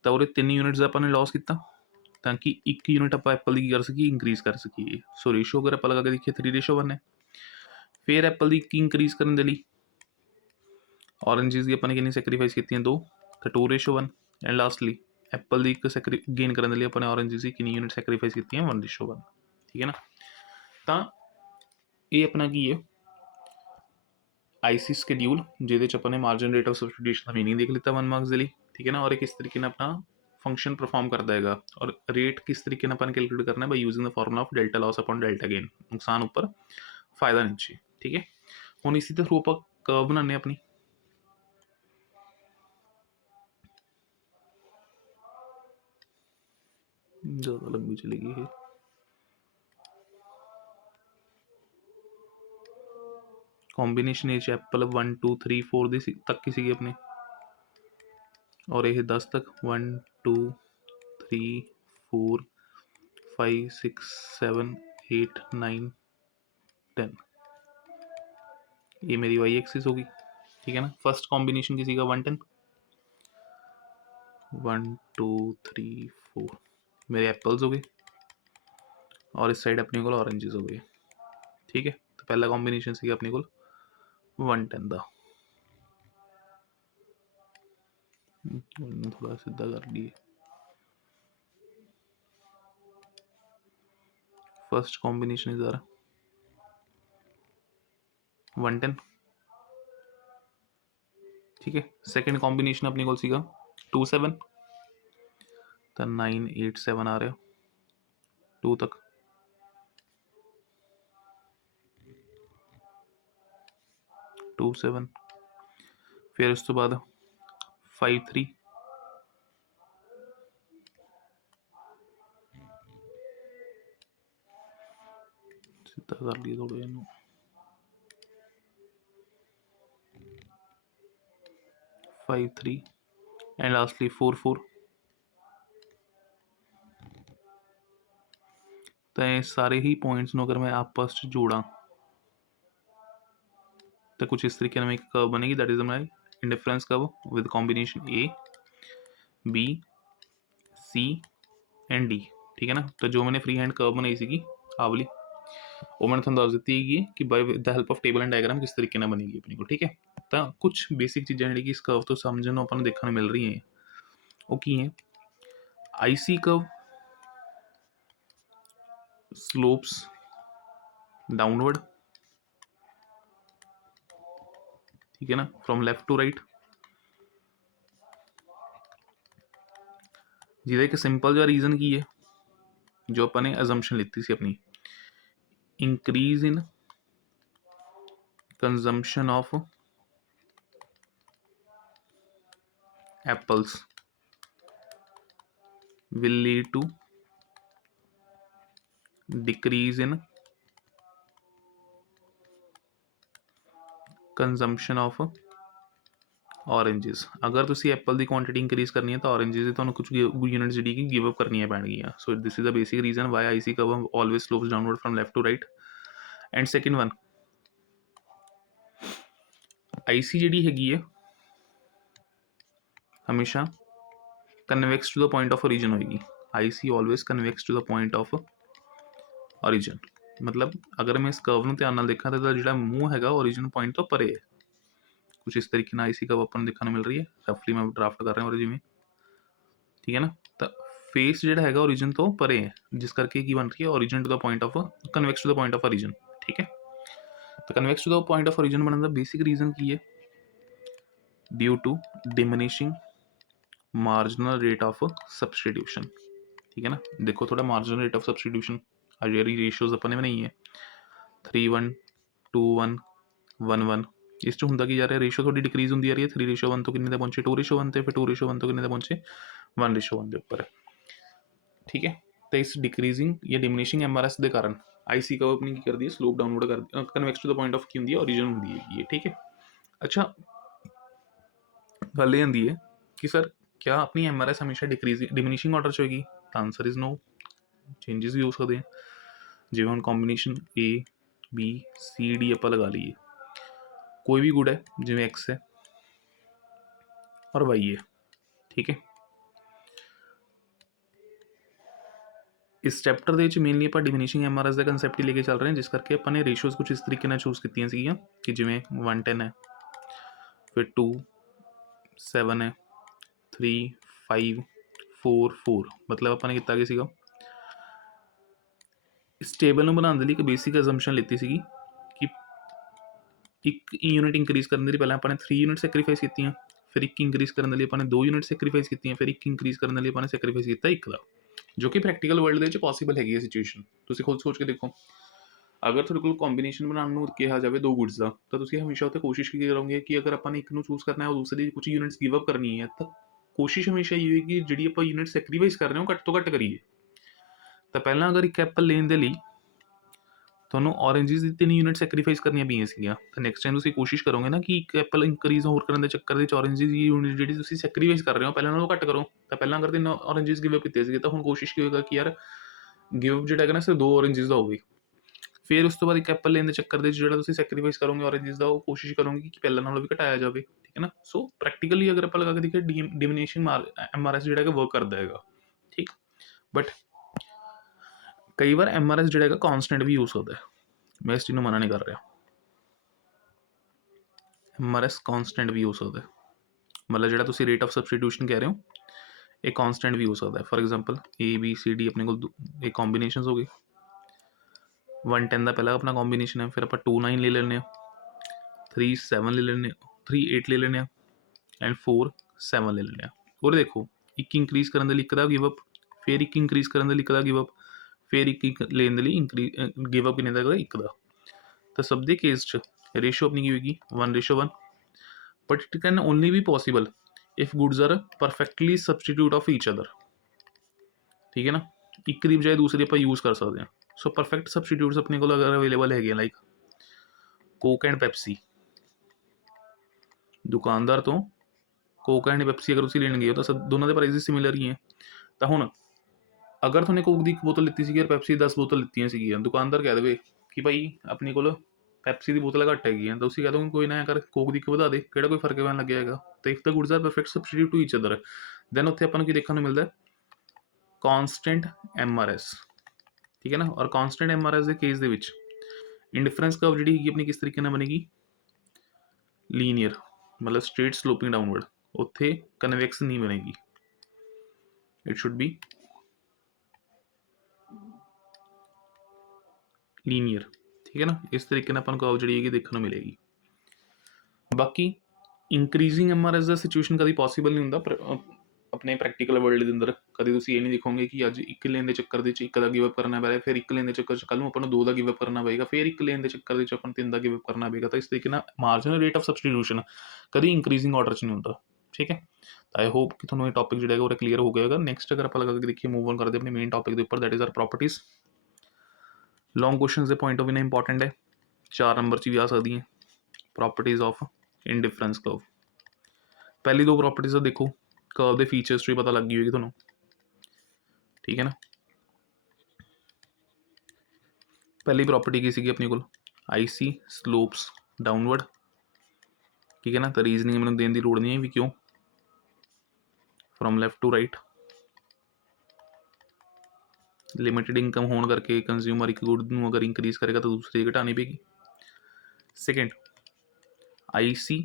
ਤਾਂ ਉਹਦੇ 3 ਯੂਨਿਟਸ ਆਪਾਂ ਨੇ ਲਾਸ ਕੀਤਾ ਤਾਂ ਕਿ 1 ਯੂਨਿਟ ਆਪਾਂ ਐਪਲ ਦੀ ਕੀ ਕਰ ਸਕੀਏ, ਇੰਕਰੀਜ਼ ਕਰ ਸਕੀਏ। ਸੋ ਰੇਸ਼ੋ ਅਗਰ ਆਪਾਂ ਲਗਾ ਕੇ ਦੇਖੀਏ 3:1 ਹੈ। ਫਿਰ ਐਪਲ ਦੀ 1 ਇੰਕਰੀਜ਼ ਕਰਨ ਦੇ ਲਈ ਔਰੇਂਜਸ ਦੀ ਆਪਾਂ ਨੇ ਕਿੰਨੀ ਸੈਕਰੀਫਾਈਸ ਕੀਤੀਆਂ 2, ਤਾਂ 2:1। ਐਂਡ ਲਾਸਟਲੀ ਐਪਲ ਦੀ ਇੱਕ ਗੇਨ ਕਰਨ ਦੇ ਲਈ ਆਪਾਂ ਨੇ ਔਰੇਂਜਸ ਦੀ ਕਿੰਨੀ ਯੂਨਿਟ ਸੈਕਰੀਫਾਈਸ ਕੀਤੀਆਂ 1:1। ਠੀਕ ਹੈ ਨਾ, ਤਾਂ ਇਹ ਆਪਣਾ ਕੀ ਹੈ ਆਈਸੀ ਸਕੇਡਿਊਲ, ਜਿਹਦੇ 'ਚ ਆਪਾਂ ਨੇ margin rate of substitution the meaning ਦੇਖ ਲਿੱਤਾ 1 ਮਾਰਕਸ ਦੇ ਲਈ। ਠੀਕ ਹੈ ਨਾ, ਔਰ ਇਹ ਕਿਸ ਤਰੀਕੇ ਨਾਲ ਆਪਣਾ ਫੰਕਸ਼ਨ ਪਰਫਾਰਮ ਕਰਦਾ ਹੈਗਾ, ਔਰ ਰੇਟ ਕਿਸ ਤਰੀਕੇ ਨਾਲ ਆਪਾਂ ਨੇ ਕੈਲਕੂਲੇਟ ਕਰਨਾ by using the formula of delta loss upon delta gain. ਨੁਕਸਾਨ ਉੱਪਰ ਫਾਇਦਾ ਨੀਚੇ। ਠੀਕ ਹੈ, ਹੁਣ ਇਸੇ ਦੇ ਥਰੂ ਆਪਾਂ ਕਰਵ ਬਣਾਉਂਦੇ ਹਾਂ ਆਪਣੀ। ज़्यादा लंबी चलेगी ये। कॉम्बिनेशन ये एप्पल 1 2 3 4 दी तक की सी अपने, और ये 10 तक 1 2 3 4 5 6 7 8 9 10। ये मेरी वाई एक्सिस होगी, ठीक है ना। फर्स्ट कॉम्बिनेशन किसी का 110, 1 2 3 4 मेरे एप्पल्स हो गए, और इस साइड अपने को ऑरेंजेस हो गए, ठीक है। तो पहला कॉम्बिनेशन सी अपने को 110 का, थोड़ा सीधा कर लिए। फर्स्ट कॉम्बिनेशन इज 110, ठीक है। सेकंड कॉम्बिनेशन अपने को सीगा 27, तो 9 8 7 आ रहा 2 तक, 2 7, फिर उस तो बाद 5 3, सीधा कर लिए थोड़ा इनू, 5 3 एंड लास्टली 4 4। तो ये सारे ही पॉइंट्स नो अगर मैं आपस च जोड़ा तो कुछ इस तरीके में एक कर्व बनेगी, that is my indifference curve with combination A B C and D, ठीक है ना। तो जो मैंने फ्री हैंड कर्व बनाई सी आ वाली, वो मैंने थोड़ा दस दी है कि by with the help of table and diagram किस तरीके ना बनेगी अपनी को, ठीक है। तो कुछ बेसिक चीज़ें जी इस कर्व तो समझने अपन देखने मिल रही हैं, वो की है आईसी कर्व स्लोप्स डाउनवर्ड, ठीक है ना, फ्रॉम लेफ्ट टू राइट। जिदा एक सिंपल जो रीजन की है, जो अपने अजम्पशन लेती सी अपनी, increase in consumption of apples will lead to decrease in consumption of oranges। अगर तुसी एप्पल की क्वांटिटी इंक्रीज करनी है तो ऑरेंजेस तो कुछ यूनिट जी की गिव अप करनी पैणगी। So this is the basic reason why I C curve always slopes downward from left to right. And second one, I C जी हैगी है हमेशा convex to the point of origin होगी। I C always convex to the point of origin, मतलब अगर मैं इस curve में ध्यान देखा तो जो मूँह है ओरिजिन पॉइंट तो परे है, कुछ इस तरीके आई सी कर्व अपन देखने मिल रही है। रफली मैं ड्राफ्ट कर रहा हूँ जिमें, ठीक है ना। तो फेस जो है ओरिजिन तो परे है, जिस करके की बन रही है origin to the point of convex to the point of origin, ठीक है। तो convex to the point of origin बनने का बेसिक रीजन की है due to diminishing marginal rate of substitution, ठीक है ना। देखो थोड़ा मार्जिनल रेट ऑफ सब्सटीट्यूशन अजेरी रेशियोज अपने में नहीं है, 3 1 2 1 1 1 इस जो होंगे की जा रहा है रेशियो थोड़ी डिक्रीज होती जा रही है। 3:1 तो कितने पहुंचे 2:1 थे, फिर 2:1 तो कितने पहुंचे 1:1 के ऊपर है, ठीक है। तो इस डिक्रीजिंग या डिमिनिशिंग एमआरएस के कारण आईसी कर्व अपनी कर दी स्लोप डाउनवर्ड कर convex to the point of की होंगी ओरिजिन होंगी है, ठीक है। अच्छा गल ये होंगी है कि सर क्या अपनी एमआरएस हमेशा डिक्रीजिंग डिमिनिशिंग ऑर्डर च होगी? तो आंसर इज नो, चेंजेस भी हो सकते हैं। जिवें हम combination A B C D आप लगा लीए, कोई भी गुड है जिवें एक्स है और वाई है, ठीक है। इस चैप्टर के मेनली आप डिमिनिशिंग एमआरएस का कंसैप्ट ही लेके चल रहे हैं, जिस करके अपने रेशियोज कुछ इस तरीके से चूज की कि जिमें 110 है, फिर 2 7 है, 3 5 4 4, मतलब अपने कितना कि इस टेबल में बनाने के लिए एक बेसिक अजम्पशन लेती सी कि एक यूनिट इंक्रीज करने लिए पहले अपने 3 यूनिट सैक्रीफाइस की, फिर एक इंक्रीज करने लिए अपने 2 यूनिट सैक्रीफाइस की, फिर एक इंक्रीज करने लिए अपने सैक्रीफाइस किया एक का, जो कि प्रैक्टिकल वर्ल्ड के पॉसिबल है सिचुएशन। तुम खुद सोच के देखो, अगर थोड़े को कॉम्बीनेशन बनाने कहा जाए दो गुड्स का, तो तुम हमेशा उत्ते कोशिश की करोगे कि अगर अपन एक चूज करना है और दूसरी कुछ यूनिट्स गिव अप करनी है, तो कोशिश हमेशा ये होगी कि जी आप यूनिट सैक्रीफाइस कर रहे हो घट तो घट करिए। तो पहला अगर एक एप्पल लेने के लिए ਤੁਹਾਨੂੰ ऑरेंजेस ਦੀ 3 यूनिट सैक्रीफाइस ਕਰਨੀਆਂ ਪਈਆਂ ਸੀਗੀਆਂ, ਤਾਂ ਨੈਕਸਟ ਟਾਈਮ ਤੁਸੀਂ ਕੋਸ਼ਿਸ਼ ਕਰੋਗੇ ਨਾ ਕਿ ਇੱਕ ਐਪਲ ਇੰਕਰੀਜ਼ ਹੋਰ ਕਰਨ ਦੇ ਚੱਕਰ ਵਿੱਚ ऑरेंजेस ਦੀ यूनिट ਜਿਹੜੀ ਤੁਸੀਂ ਸੈਕਰੀਫਾइस ਕਰ ਰਹੇ ਹੋ ਪਹਿਲਾਂ ਨਾਲੋਂ ਘੱਟ ਕਰੋ। ਤਾਂ ਪਹਿਲਾਂ ਅਗਰ 3 ऑरेंजेस ਗਿਵ ਅਪ ਕੀਤੇ ਸੀਗੇ, ਤਾਂ ਹੁਣ ਕੋਸ਼ਿਸ਼ ਕੀ ਹੋਏਗਾ ਕਿ ਯਾਰ ਗਿਵ ਅਪ ਜਿਹੜਾ ਹੈਗਾ ਨਾ ਸਿਰਫ 2 ऑरेंजेस ਦਾ ਹੋਵੇ। ਫਿਰ ਉਸ ਤੋਂ ਬਾਅਦ ਇੱਕ ਐਪਲ ਲੈਣ ਦੇ ਚੱਕਰ ਦੇ ਵਿੱਚ ਜਿਹੜਾ ਤੁਸੀਂ ਸੈਕਰੀਫਾਈਸ ਕਰੋਗੇ ਔਰੇਂਜਸ ਦਾ, ਉਹ ਕੋਸ਼ਿਸ਼ ਕਰੋਗੇ ਕਿ ਪਹਿਲਾਂ ਨਾਲੋਂ ਵੀ ਘਟਾਇਆ ਜਾਵੇ, ਠੀਕ ਹੈ ਨਾ। ਸੋ ਪ੍ਰੈਕਟੀਕਲੀ ਅਗਰ ਆਪਾਂ ਲਗਾ ਕੇ ਦੇਖੀਏ ਡਿਮਿਨਿਸ਼ਿੰਗ MRS ਜਿਹੜਾ ਹੈਗਾ ਵਰਕ ਕਰਦਾ ਹੈਗਾ, ਠੀਕ। ਬਟ ਕਈ ਵਾਰ MRS ਜਿਹੜਾ ਹੈਗਾ ਕੌਨਸਟੈਂਟ ਵੀ ਯੂਜ਼ ਹੁੰਦਾ ਹੈ, ਮੈਂ ਇਸ ਚੀਜ਼ ਨੂੰ ਮਨਾ ਨਹੀਂ ਕਰ ਰਿਹਾ। MRS ਕੌਨਸਟੈਂਟ ਵੀ ਯੂਜ਼ ਹੁੰਦਾ ਹੈ, ਮਤਲਬ ਜਿਹੜਾ ਤੁਸੀਂ ਰੇਟ ਆਫ ਸਬਸਟੀਟਿਊਸ਼ਨ ਕਹਿ ਰਹੇ ਹੋ, ਇਹ ਕੌਨਸਟੈਂਟ ਵੀ ਯੂਜ਼ ਸਕਦਾ ਹੈ। ਫॉर एग्जांपल ABCD ਆਪਣੇ ਕੋਲ ਇਹ ਕੰਬੀਨੇशंस ਹੋ ਗਏ। 110 ਦਾ ਪਹਿਲਾ ਆਪਣਾ ਕੰਬੀਨੇਸ਼ਨ ਹੈ, ਫਿਰ ਆਪਾਂ 29 ਲੈ ਲੈਂਦੇ ਹਾਂ, 37 ਲੈ ਲੈਂਦੇ ਹਾਂ, 38 ਲੈ ਲੈਂਦੇ ਹਾਂ ਐਂਡ 47 ਲੈ ਲੈਂਦੇ ਹਾਂ। और देखो ਇੱਕ ਇੰਕਰੀਜ਼ ਕਰਨ ਦੇ ਲਈ ਇੱਕ ਦਾ ਗਿਵ ਅਪ, ਫਿਰ ਇੱਕ ਇੰਕਰੀਜ਼ ਕਰਨ ਦੇ ਲਈ ਇੱਕ ਦਾ ਗਿਵ ਅਪ, ਫਿਰ ਇੱਕ ਲੈਣ ਦੇ ਲਈ ਗਿਵ ਅਪ ਕਿੰਨੇ ਦਾ ਹੈਗਾ, ਇੱਕ ਦਾ। ਤਾਂ ਸਭ ਦੇ ਕੇਸ 'ਚ ਰੇਸ਼ੋ ਆਪਣੀ ਕੀ ਹੋਏਗੀ 1:1, but it can only be possible if goods are perfectly substitute of each other, ਠੀਕ ਹੈ ਨਾ। ਇੱਕ ਦੀ ਬਜਾਏ ਦੂਸਰੀ ਆਪਾਂ ਯੂਜ਼ ਕਰ ਸਕਦੇ ਹਾਂ। ਸੋ ਪਰਫੈਕਟ ਸਬਸਟੀਟਿਊਟਸ ਆਪਣੇ ਕੋਲ ਅਗਰ ਅਵੇਲੇਬਲ ਹੈਗੇ ਲਾਈਕ ਕੋਕ ਐਂਡ ਪੈਪਸੀ, ਦੁਕਾਨਦਾਰ ਤੋਂ ਕੋਕ ਐਂਡ ਪੈਪਸੀ ਅਗਰ ਤੁਸੀਂ ਲੈਣ ਗਏ ਹੋ ਤਾਂ ਦੋਨਾਂ ਦੇ ਪ੍ਰਾਈਸਿਸ ਸਿਮਿਲਰ ਹੀ ਹੈ। ਤਾਂ ਹੁਣ ਅਗਰ ਤੁਹਾਨੂੰ ਕੋਕ ਦੀ ਇੱਕ ਬੋਤਲ ਲਿੱਤੀ ਸੀਗੀ ਔਰ ਪੈਪਸੀ 10 ਬੋਤਲ ਲਿੱਤੀਆਂ ਸੀਗੀਆਂ, ਦੁਕਾਨਦਾਰ ਕਹਿ ਦੇਵੇ ਕਿ ਭਾਈ ਆਪਣੇ ਕੋਲ ਪੈਪਸੀ ਦੀ ਬੋਤਲ ਘੱਟ ਹੈਗੀਆਂ, ਤਾਂ ਤੁਸੀਂ ਕਹਿ ਦੋਗੇ ਕੋਈ ਨਾ ਕਰ ਕੋਕ ਦੀ ਇੱਕ ਵਧਾ ਦੇ, ਕਿਹੜਾ ਕੋਈ ਫਰਕ ਪੈਣ ਲੱਗਿਆ ਹੈਗਾ। ਤਾਂ if the goods are perfect substitute to each other, then ਉੱਥੇ ਆਪਾਂ ਨੂੰ ਕੀ ਦੇਖਣ ਨੂੰ ਮਿਲਦਾ, ਕੌਨਸਟੈਂਟ MRS, ਠੀਕ ਹੈ ਨਾ। ਔਰ ਕੌਨਸਟੈਂਟ MRS ਦੇ ਕੇਸ ਦੇ ਵਿੱਚ ਇੰਡਿਫਰੈਂਸ ਕਰਵ ਜਿਹੜੀ ਹੈਗੀ ਆਪਣੀ ਕਿਸ ਤਰੀਕੇ ਨਾਲ ਬਣੇਗੀ, ਲੀਨੀਅਰ, ਮਤਲਬ ਸਟ੍ਰੇਟ ਸਲੋਪਿੰਗ ਡਾਊਨਵਰਡ, ਉੱਥੇ ਕਨਵੈਕਸ ਨਹੀਂ ਬਣੇਗੀ, ਇਟ ਸ਼ੁੱਡ ਬੀ ਲੀਨੀਅਰ, ਠੀਕ ਹੈ ਨਾ। ਇਸ ਤਰੀਕੇ ਨਾਲ ਆਪਾਂ ਨੂੰ ਕਰਵ ਜਿਹੜੀ ਹੈਗੀ ਦੇਖਣ ਨੂੰ ਮਿਲੇਗੀ। ਬਾਕੀ ਇੰਕਰੀਜ਼ਿੰਗ MRS ਦਾ ਸਿਚੁਏਸ਼ਨ ਕਦੀ ਪੋਸੀਬਲ ਨਹੀਂ ਹੁੰਦਾ, ਪਰ ਆਪਣੇ ਪ੍ਰੈਕਟੀਕਲ ਵਰਲਡ ਦੇ ਅੰਦਰ ਕਦੇ ਤੁਸੀਂ ਇਹ ਨਹੀਂ ਦੇਖੋਗੇ ਕਿ ਅੱਜ ਇੱਕ ਲੇਨ ਦੇ ਚੱਕਰ ਦੇ ਵਿੱਚ ਇੱਕ ਦਾ ਗਿਵ ਅਪ ਕਰਨਾ ਪੈ ਰਿਹਾ, ਫਿਰ ਇੱਕ ਲੇਨ ਦੇ ਚੱਕਰ 'ਚ ਕੱਲ੍ਹ ਨੂੰ ਆਪਾਂ ਨੂੰ 2 ਦਾ ਗਿਵ ਅਪ ਕਰਨਾ ਪਏਗਾ, ਫਿਰ ਇੱਕ ਲੇਨ ਦੇ ਚੱਕਰ ਦੇ ਵਿੱਚ ਆਪਾਂ ਨੂੰ 3 ਦਾ ਗਿਵ ਅਪ ਕਰਨਾ ਪਏਗਾ। ਤਾਂ ਇਸ ਤਰੀਕੇ ਨਾਲ ਮਾਰਜਨਲ ਰੇਟ ਆਫ ਸਬਸਟੀਟਿਊਸ਼ਨ ਕਦੀ ਇੰਕਰੀਜ਼ਿੰਗ ਆਰਡਰ 'ਚ ਨਹੀਂ ਹੁੰਦਾ, ਠੀਕ ਹੈ। ਤਾਂ ਆਈ ਹੋਪ ਕਿ ਤੁਹਾਨੂੰ ਇਹ ਟੌਪਿਕ ਜਿਹੜਾ ਹੈਗਾ ਉਹ ਕਲੀਅਰ ਹੋ ਗਿਆ ਹੋਵੇਗਾ। ਨੈਕਸਟ ਅਗਰ ਆਪਾਂ ਲਗਾ ਕੇ ਦੇਖੀਏ, ਮੂਵ ਔਨ ਕਰਦੇ ਆਪਣੇ ਮੇਨ ਟੌਪਿਕ ਦੇ ਉੱਪਰ, that is are properties. Long questions ਦੇ ਪੁਆਇੰਟ ਆਫ ਵਿਊ ਨਾਲ ਇੰਪੋਰਟੈਂਟ ਹੈ, 4 ਨੰਬਰ 'ਚ ਵੀ ਆ ਸਕਦੀ ਹੈ। ਪ੍ਰੋਪਰਟੀਜ਼ ਆਫ ਇੰਡਿਫਰੈਂਸ ਕਰਵ, ਪਹਿਲੀ ਦੋ ਪ੍ਰੋਪਰਟੀਜ਼ ਦਾ ਦੇਖੋ, ਕਰਵ ਦੇ ਫੀਚਰਸ 'ਚ ਵੀ ਪਤਾ ਲੱਗ ਗਈ ਹੋਏਗੀ ਤੁਹਾਨੂੰ, ਠੀਕ ਹੈ ਨਾ। ਪਹਿਲੀ ਪ੍ਰੋਪਰਟੀ ਕੀ ਸੀਗੀ ਆਪਣੇ ਕੋਲ, IC ਸਲੋਪਸ ਡਾਊਨਵਰਡ, ਠੀਕ ਹੈ ਨਾ। ਤਾਂ ਰੀਜ਼ਨਿੰਗ ਮੈਨੂੰ ਦੇਣ ਦੀ ਲੋੜ ਨਹੀਂ ਹੈ ਵੀ ਕਿਉਂ, from left to right, limited income ਹੋਣ ਕਰਕੇ ਕੰਜ਼ਿਊਮਰ ਇੱਕ ਗੁੱਡ ਨੂੰ ਅਗਰ ਇੰਕਰੀਜ਼ ਕਰੇਗਾ ਤਾਂ ਦੂਸਰੀ ਘਟਾਉਣੀ ਪਏਗੀ। Second, IC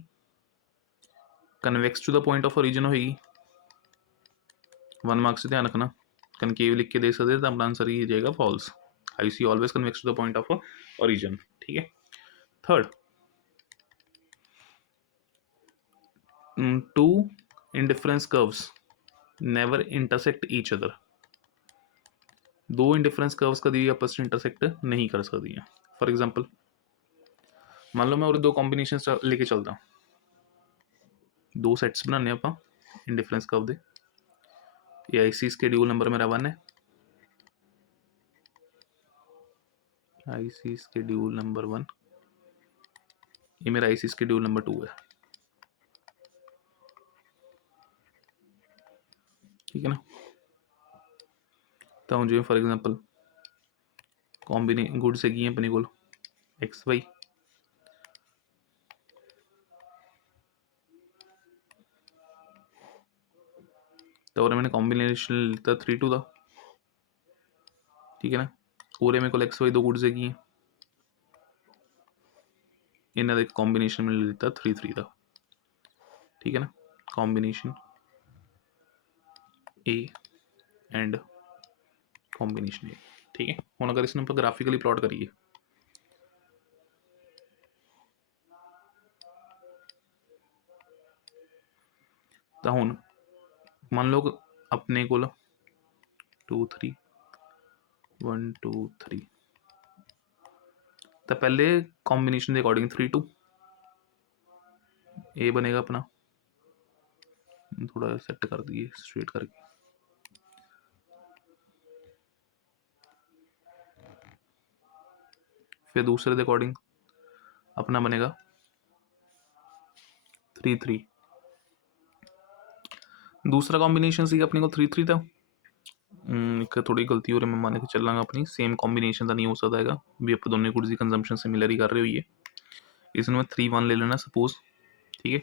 convex to the point of origin ਹੋਏਗੀ, 1 ਮਾਰਕਸ ਧਿਆਨ ਰੱਖਣਾ, ਕਨਕੇਵ ਲਿਖ ਕੇ ਦੇ ਸਕਦੇ ਤਾਂ ਆਪਣਾ ਆਂਸਰ ਹੀ ਜਾਏਗਾ false. IC always convex to the point of origin, ठीक है। Third, 2 indifference curves never intersect each other, 2 indifference curves कभी आपस में इंटरसेक्ट नहीं कर सकती हैं। फॉर एग्जांपल मान लो मैं और 2 कॉम्बिनेशन लेके चलता, 2 सैट्स बनाने आप इंडिफरेंस कर्व दे। ये IC स्केड्यूल नंबर मेरा 1 है, IC स्केड्यूल नंबर 1, ये मेरा IC स्केड्यूल नंबर 2 है, ठीक है ना। तो जो फॉर एग्जांपल गुड्स हैगी अपने को XY, तो और मैंने कॉम्बिनेशन लिता 3-2 का, ठीक है ना। पूरे मेरे को XY 2 गुड्स हैगी, इन्हों का कॉम्बिनेशन मैंने लिता 3-3 का, ठीक है ना। Combination A and combination A, ठीक है। हम अगर इसमें आप ग्राफिकली प्लॉट करिए, तो हम मान लो अपने को 2 3 1 2 3, तो पहले कॉम्बिनेशन के अकॉर्डिंग 3-2 ए बनेगा अपना, थोड़ा सेट कर दिए स्ट्रेट करके, फिर दूसरे के अकॉर्डिंग अपना बनेगा 3-3, दूसरा कॉम्बिनेशन सी अपने को 3-3 था, ਇੱਕ ਥੋੜੀ ਗਲਤੀ ਹੋ ਰਹੀ, ਮੈਂ ਮੰਨ ਕੇ ਚੱਲਾਂਗਾ ਆਪਣੀ ਸੇਮ ਕੰਬੀਨੇਸ਼ਨ ਦਾ ਨਹੀਂ ਹੋ ਸਕਦਾ ਹੈਗਾ ਵੀ ਆਪਾਂ ਦੋਨੇ ਗੁड्स ਦੀ ਕੰਜ਼ੰਪਸ਼ਨ ਸਿਮਿਲਰ ਹੀ ਕਰ ਰਹੇ ਹੋਈਏ। ਇਸ ਨੂੰ ਮੈਂ 3-1 ਲੈ ਲੈਣਾ ਸਪੋਜ਼, ਠੀਕ ਹੈ।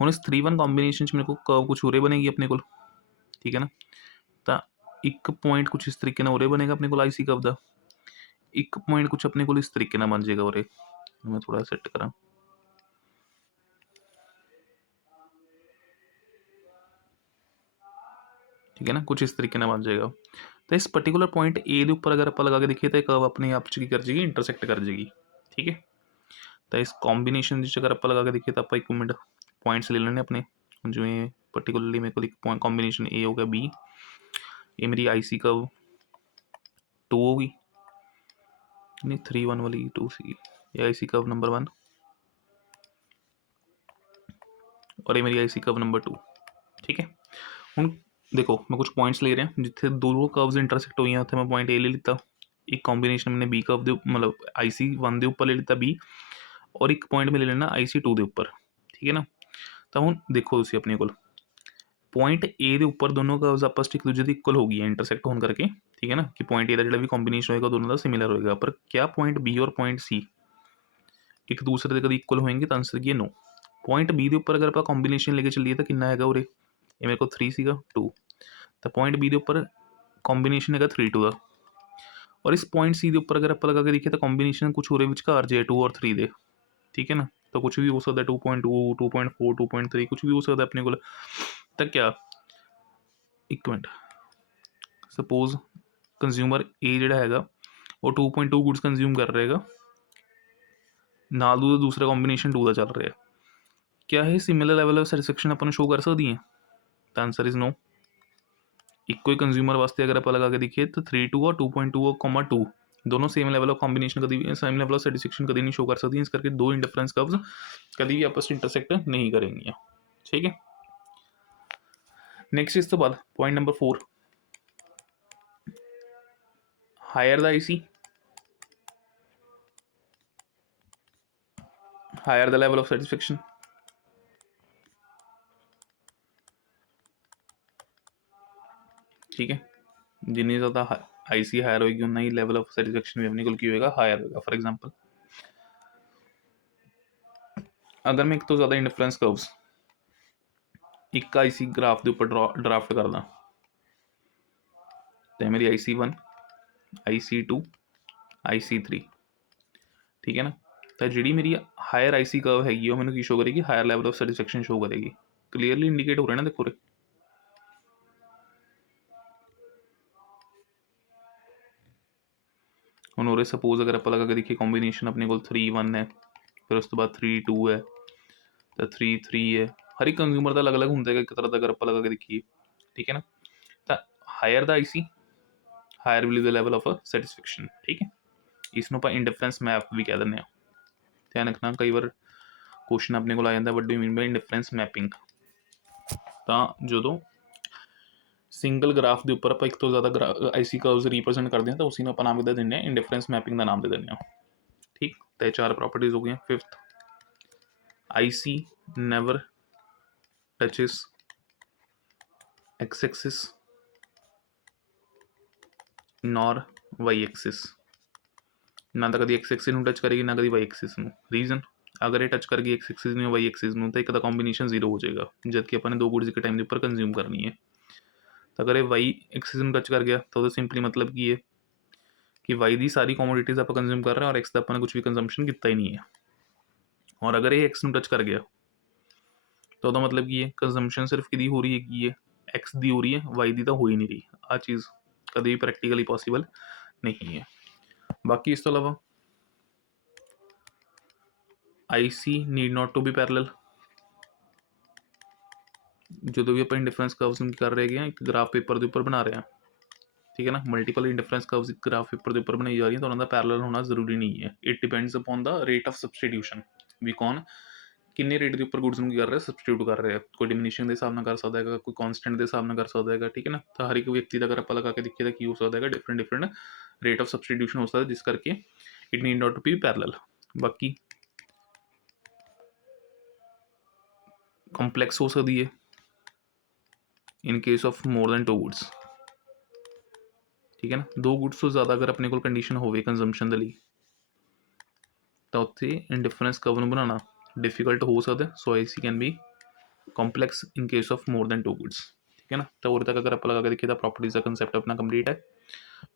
ਹੁਣ ਇਸ 3-1 ਕੰਬੀਨੇशन 'ਚ ਮੇਰੇ ਕੋਲ कर्व कुछ उरे बनेगी अपने को, ठीक है ना। तो एक पॉइंट कुछ इस तरीके उरे बनेगा अपने को IC कर्व का, एक पॉइंट कुछ अपने को इस तरीके बन जाएगा उरे। मैं थोड़ा सैट करा, ठीक है ना, कुछ इस तरीके बन जाएगा। तो इस पर्टिकुलर पॉइंट ए के उपर अगर आप लगा के देखिए तो कर्व अपने आप की कर जाएगी, इंटरसैक्ट कर जाएगी, ठीक है। तो इस कॉम्बीनेशन अगर आप लगा के देखिए तो आप एक मिनट पॉइंट्स ले लेने अपने, जिमें पर्टिकुलरली मेरे को एक पॉइंट कॉम्बीनेशन ए हो गया बी, ये मेरी IC कर्व 2 होगी, नहीं 3-1 वाली 2 सी, ये IC कर्व नंबर 1 और ये मेरी IC कर्व नंबर 2, ठीक है। हूँ देखो मैं कुछ पॉइंट्स ले रहा जिथे दोनों कर्व्स इंटरसैक्ट हुई उत्थे मैं पॉइंट ए ले लिता, एक कॉम्बीनेशन मैंने बी कर्व दे मतलब IC1 के उपर ले लिता बी, और एक पॉइंट मैं ले लेना IC2 के उपर, ठीक है ना। तो हूँ देखो तुम अपने को पॉइंट ए के उपर दोनों कर्व्स आपस एक दूजे की इक्वल हो गई है इंटरसैक्ट होने करके, ठीक है ना, कि पॉइंट ए का जो भी कॉम्बीनेशन होगा दोनों का सिमिलर होगा। पर क्या पॉइंट बी और पॉइंट सी एक दूसरे के कभी इक्वल होएंगे? तो आंसर की है नो। पॉइंट बी के उपर अगर आप कॉम्बीनेशन लेके चलिए तो कितना है उरे, ये मेरे को 3 सीगा 2, तो पॉइंट बी के उपर कॉम्बीनेशन है 3-2 का, और इस पॉइंट सी के उपर अगर आप लगा के देखिए तो कॉम्बीनेशन कुछ उरे विचकार जे 2 और 3 दे, ठीक है ना। तो कुछ भी हो सकता है 2.2, 2.4, 2.3 कुछ भी हो सकता है अपने को। तो क्या एक मिनट सपोज कंज्यूमर ए जोड़ा है वो 2.2 गुड्स कंज्यूम कर रहेगा, नाल दूसरा कॉम्बीनेशन 2 का चल रहा है, क्या है similar level of satisfaction upon show कर सकती है? तो आंसर इज नो। एक ही कंज्यूमर वास्ते अगर आप लगा के देखिए तो 3-2 और 2.2 और 2 दोनों सेम लैवल ऑफ कॉम्बीनेशन कभी भी सेम लैवल ऑफ सैटिस्फैक्शन कभी नहीं शो कर सकती, इस करके दो इंडिफरेंस कर्व्स कभी भी आपस में इंटरसेक्ट नहीं करेंगे, ठीक है। नेक्स्ट इस तो बाद point number 4, higher the IC higher the level of satisfaction, ठीक है। जिन्नी ज़्यादा IC हायर होगी उतना ही लेवल ऑफ सैटिस्फैक्शन भी अपने को होगा हायर होगा। फॉर एग्जांपल अगर मैं एक तो ज़्यादा इंडिफरेंस कर्व्स एक IC ग्राफ के उपर ड्राफ्ट करदा तो मेरी IC1 IC2 IC3, ठीक है ना। तो जी मेरी हायर IC कर्व हैगी वो मैंने की शो करेगी, higher level of satisfaction show करेगी। क्लीयरली इंडिकेट हो रहा है ना देखो रे, हम उरे सपोज अगर आप लगा के देखिए कॉम्बीनेशन अपने को 3-1 है, फिर उस तो बाद 3-2 है, तो 3-3 है, हर एक कंज्यूमर का अलग अलग होंगे एक तरह का अगर आप लगा के देखिए, ठीक है ना। तो higher the IC higher will the level of satisfaction, ठीक है। इसनों आप इंडिफरेंस मैप भी कह दें। ध्यान रखना कई बार क्वेश्चन अपने को आ जाता what do you mean by indifference mapping. तो जो सिंगल ग्राफ के उपर आप एक तो ज़्यादा IC कर्व्स रिप्रजेंट करते हैं तो उसी में आप नाम दे दें इंडिफरेंस मैपिंग का नाम दे दें, ठीक। तो 4 प्रॉपर्टीज हो गई। Fifth, IC never touches X axis nor Y axis, ना तो कभी X एक्सिस टच करेगी ना कभी Y एक्सिस। रीजन अगर ये टच करगी X एक्सिस में Y एक्सिस तो एक कॉम्बीनेशन 0 हो जाएगा, जबकि अपने दो गुड्स के टाइम के उपर कंज्यूम करनी है। तो अगर ये Y एक्सिस टच कर गया तो सिंपली मतलब की है कि Y की सारी कॉमोडिटीज़ आप कंज्यूम कर रहे हैं और X का अपने कुछ भी कंजम्पशन किया ही नहीं है। और अगर ये X टच कर गया तो मतलब की कंजम्पशन सिर्फ कि हो रही है कि ये X की हो रही है, Y की तो हो ही नहीं रही। आ चीज़ कभी भी प्रैक्टिकली पॉसीबल नहीं है। बाकी इस तो अलावा IC need not to be parallel, जो भी आप इंडिफरेंस कर्व्स कर रहे हैं एक ग्राफ पेपर के उपर बना रहे हैं, ठीक है ना। मल्टीपल इंडिफरेंस कर्व्स एक ग्राफ पेपर के उपर बनाई जा रही है तो उन्होंने पैरेलल होना जरूरी नहीं है। It depends upon the rate of substitution, भी कौन किन्ने रेट के उपर गुड्स की कर रहे हैं सब्सटीट्यूट कर रहे हैं। कोई डिमिनिशिंग के हिसाब से कर सकता है, कोई कॉन्स्टेंट के हिसाब से कर सकता है, ठीक है ना। तो हर एक व्यक्ति का अगर आप लगा के देखिए तो हो सकता है different different rate of substitution हो सकता है, जिस करके it need not to be parallel. बाकी कॉम्पलैक्स हो सकती है in case of more than 2 goods, ठीक है ना। 2 गुड्स ਤੋਂ ज़्यादा अगर अपने कोल कंडीशन ਹੋਵੇ ਕੰਜ਼ੰਪਸ਼ਨ ਦੇ ਲਈ ਤਾਂ ਉੱਥੇ ਇੰਡੀਫਰੈਂਸ ਕਰਵ ਨੂੰ ਬਣਾਉਣਾ डिफिकल्ट हो सकता है। So I C can be complex in case of more than 2 goods, ठीक है ना। तो उरे तक अगर आप लगा के देखिए तो प्रॉपर्टीज़ का कंसैप्ट अपना कंप्लीट है।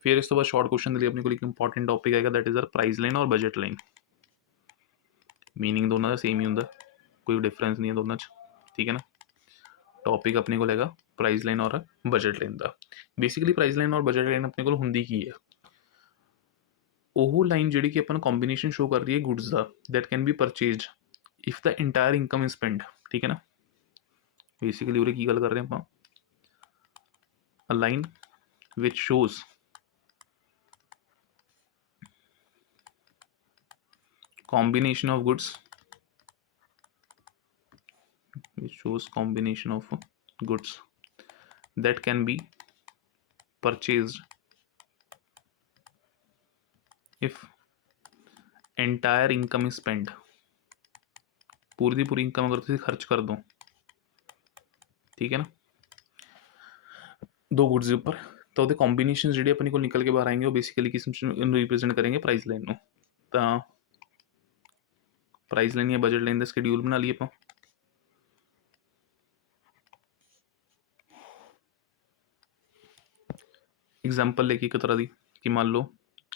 फिर इस तो बाद शॉर्ट क्वेश्चन के लिए अपने को एक इंपॉर्टेंट टॉपिक आएगा, that is are price line और बजट लाइन। मीनिंग दोनों का सेम ही होंगे, कोई डिफरेंस नहीं है दोनों च, ठीक है ना। टॉपिक अपने को हैगा प्राइस लाइन और बजट लाइन का। बेसिकली प्राइस लाइन और बजट लाइन अपने को हुंदी की है, ਉਹ ਲਾਈਨ ਜਿਹੜੀ ਕਿ ਆਪਾਂ ਨੂੰ ਕੰਬੀਨੇਸ਼ਨ ਸ਼ੋ ਕਰ ਰਹੀ ਹੈ ਗੁੱਡਸ ਦਾ, that can be purchased if the entire income is spend, ਠੀਕ ਹੈ ਨਾ। ਬੇਸਿਕਲੀ ਉਰੇ ਕੀ ਗੱਲ ਕਰ ਰਹੇ ਆਪਾਂ, ਅ ਲਾਈਨ ਵਿਚ shows combination of goods, which shows combination of goods that can be purchased if entire income is spent। पूरी दी पूरी इनकम अगर तुम खर्च कर दो, ठीक है ना, 2 गुड्स के उपर, तो वो कॉम्बीनेशन जो अपने को निकल के बाहर आएंगे वो बेसिकली किस रिप्रेजेंट करेंगे प्राइस लाइन में। तो प्राइस लाइन या बजट लाइन का शेड्यूल बना लिए आप। एग्जाम्पल लेके एक तरह की कि मान लो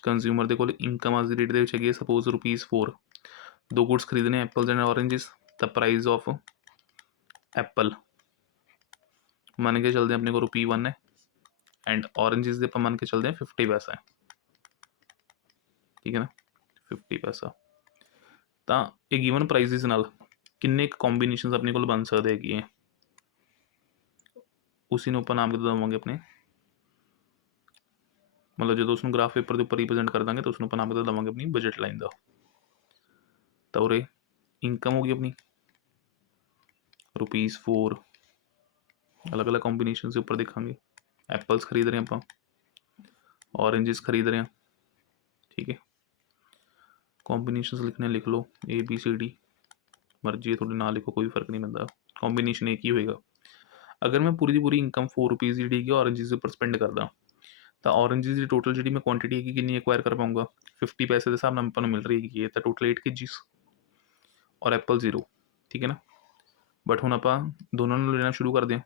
कंज्यूमर के कोल इनकम आज की डेट है सपोज ₹4, 2 गुड्स खरीदने apples and oranges, the price of Apple मान के चलते अपने को ₹1 है एंड ऑरेंजिस के मान के चलते हैं 50 पैसा है, ठीक है ना, 50 पैसा। तो ये गिवन प्राइसिस नाल किन्ने कॉम्बीनेशन अपने को बन सकते हैं, उसी ने नाम कितना देवांगे अपने, मतलब जो उसको ग्राफ पेपर के उपर रिप्रेजेंट कर देंगे तो उसको नाम कितना देवांगे अपनी बजट लाइन का। तो उरे इनकम होगी अपनी ₹4, अलग अलग कॉम्बीनेशन के उपर देखा, एप्पल्स खरीद रहे हैं आप, ऑरेंजिस खरीद रहे हैं, ठीक है। कॉम्बीनेशन लिखने लिख लो ABCD, मर्जी है थोड़े ना लिखो, कोई फर्क नहीं पैंता, कॉम्बीनेशन एक ही होएगा। अगर मैं पूरी की पूरी इनकम ₹4 जी की ऑरेंजिस उपर स्पेंड करदा तो ऑरेंजिस की टोटल जी मैं क्वांटिटी है कि एक्वायर कर पाऊँगा 50 पैसे के हिसाब से अपन मिल रही है, तो टोटल 8 kgs और एप्पल 0, ठीक है ना। बट हुण आपां दोनों लेना शुरू कर दें,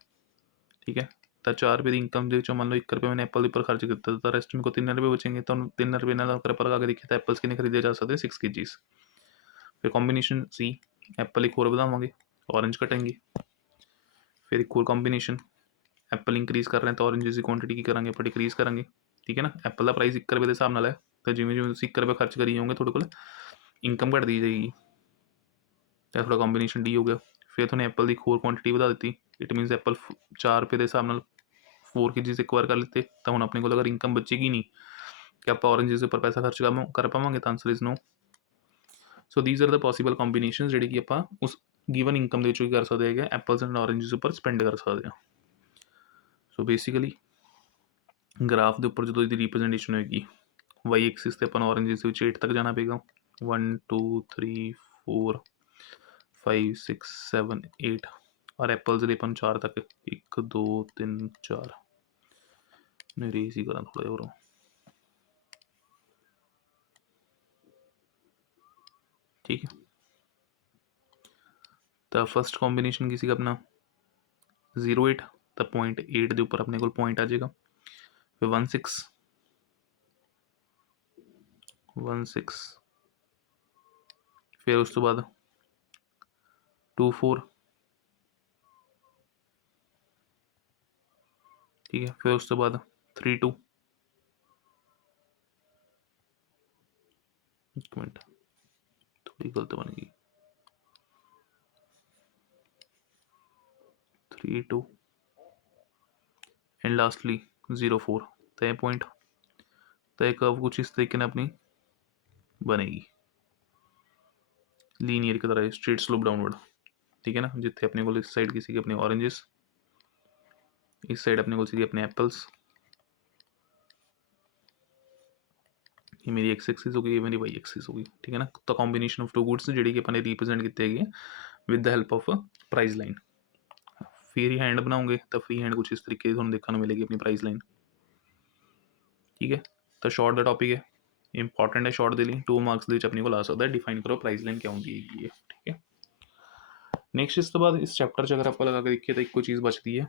ठीक है। तो ₹4 की इनकम जो मान लो ₹1 मैंने एप्पल के उपर खर्च किया, तो रेस्ट मेरे को ₹3 बचेंगे। तो ₹3 अगर आप लगा के देखिए तो एप्पल्स कितने खरीदे जा सकते हैं 6 kgs। फिर कॉम्बीनेशन सी, एप्पल एक होर बढ़ावांगे, ऑरेंज कटेंगे। फिर एक होर कॉम्बीनेशन, एप्पल इंक्रीज़ कर रहे हैं तो ऑरेंजिस की क्वांटिटी की करेंगे आप डिक्रीज़ करेंगे, ठीक है ना। एप्पल का प्राइस ₹1 के हिसाब नाल है, तो जिमें जिमें ₹1 खर्च करी जाओगे थोड़े को इनकम घट दी जाएगी, तो थोड़ा कॉम्बीनेशन डी हो गया। फिर थोड़े एप्पल की एक होर क्वांटिटी बढ़ा दी, इट मीनस एप्पल ₹4 के हिसाब नाल 4 kgs एक्वायर कर लेते, तो हम अपने को अगर इनकम बचेगी नहीं कि आप ऑरेंजिस के उपर पैसा खर्च कर पावे, तो answer is no. So these are the possible combination जी कि आप उस गिवन इनकम के कर सकते हैं एप्पल्स एंड ऑरेंजिस उपर स्पेंड कर सकते हैं। सो बेसिकली ग्राफ के उपर जो इसकी रिप्रजेंटेशन होगी वाई एक्सिस से अपन ऑरेंजिस 8 तक जाना पेगा, 1 2 3 4 5 6 7 8 और एप्पल्स लिए अपन 4 तक 1 2 3 4 मेरी इसी करा थोड़ा और, ठीक है। तो फर्स्ट कॉम्बीनेशन किसी का अपना 08, तो 0.8 के उपर अपने को पॉइंट आ जाएगा। फिर 16 फिर उस तो बाद 24, ठीक है। फिर उस तो बाद 32, एक मिनट थोड़ी गलत बन गई, 32 एंड लास्टली 04। तो यह पॉइंट, तो एक कर्व कुछ इस तरीके ने अपनी बनेगी लीनियर की तरह, स्ट्रेट स्लोप डाउनवर्ड, ठीक है ना। जितने अपने को इस साइड किसी के अपने ऑरेंजेस, इस साइड अपने को सी अपने एप्पल्स, ये मेरी एक्स एक्सिस होगी, ये मेरी वाई एक्सिस होगी, ठीक है ना। तो कॉम्बीनेशन ऑफ 2 गुड्स जी कि अपने रिप्रेजेंट किए गए with the help of price line. Free hand बनाओगे तो फ्री हैंड कुछ इस तरीके की थोड़ा देखने मिलेगी अपनी प्राइस लाइन, ठीक है। तो शॉर्ट दा टॉपिक है, इंपॉर्टेंट है शॉर्ट के लिए, 2 मार्क्स के अपने को आ सकता है। डिफाइन करो प्राइस लाइन क्या होंगी है, ठीक है। नेक्स्ट इस तो बाद इस चैप्टर च अगर आप लगा के देखिए तो एक चीज़ बचती है,